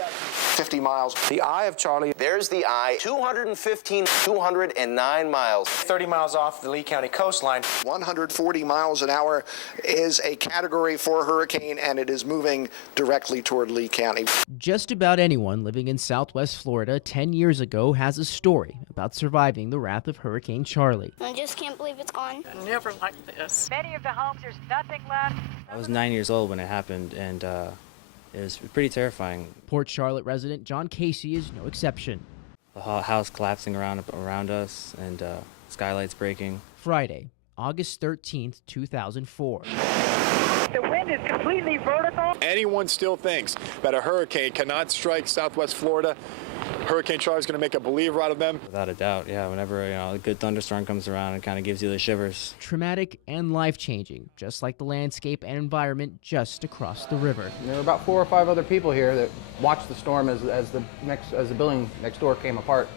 50 miles. The eye of Charlie. There's the eye, 209 miles. 30 miles off the Lee County coastline. 140 miles an hour is a Category 4 hurricane, and it is moving directly toward Lee County. Just about anyone living in Southwest Florida 10 years ago has a story about surviving the wrath of Hurricane Charlie. I just can't believe it's gone. Never like this. Many of the homes, there's nothing left. I was 9 years old when it happened, and it was pretty terrifying. Port Charlotte resident John Casey is no exception. The house collapsing around us, and skylights breaking. Friday, August 13th, 2004. The wind is completely vertical. Anyone still thinks that a hurricane cannot strike Southwest Florida, Hurricane Charlie is going to make a believer out of them. Without a doubt, yeah. Whenever a good thunderstorm comes around, it kind of gives you the shivers. Traumatic and life-changing, just like the landscape and environment just across the river. There were about 4 or 5 other people here that watched the storm as the building next door came apart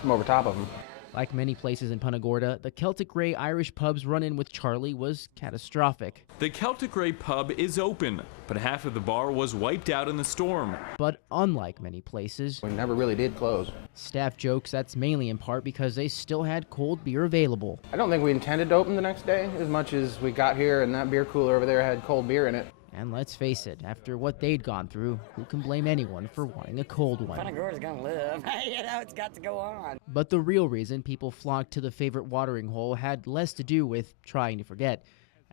from over top of them. Like many places in Punta Gorda, the Celtic Grey Irish pub's run-in with Charlie was catastrophic. The Celtic Grey pub is open, but half of the bar was wiped out in the storm. But unlike many places, we never really did close. Staff jokes that's mainly in part because they still had cold beer available. I don't think we intended to open the next day as much as we got here and that beer cooler over there had cold beer in it. And let's face it, after what they'd gone through, who can blame anyone for wanting a cold one? Punta Gorda's gonna live. It's got to go on. But the real reason people flocked to the favorite watering hole had less to do with trying to forget,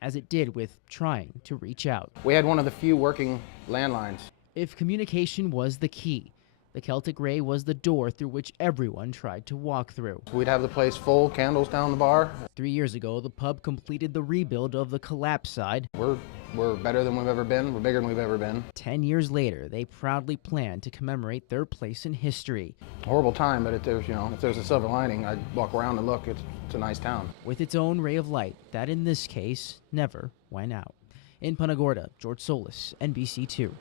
as it did with trying to reach out. We had one of the few working landlines. If communication was the key, the Celtic Grey was the door through which everyone tried to walk through. We'd have the place full, candles down the bar. 3 years ago, the pub completed the rebuild of the collapsed side. We're better than we've ever been. We're bigger than we've ever been. 10 years later, they proudly plan to commemorate their place in history. Horrible time, but if there's a silver lining, I'd walk around and look. It's a nice town. With its own ray of light that, in this case, never went out. In Punta Gorda, George Solis, NBC2.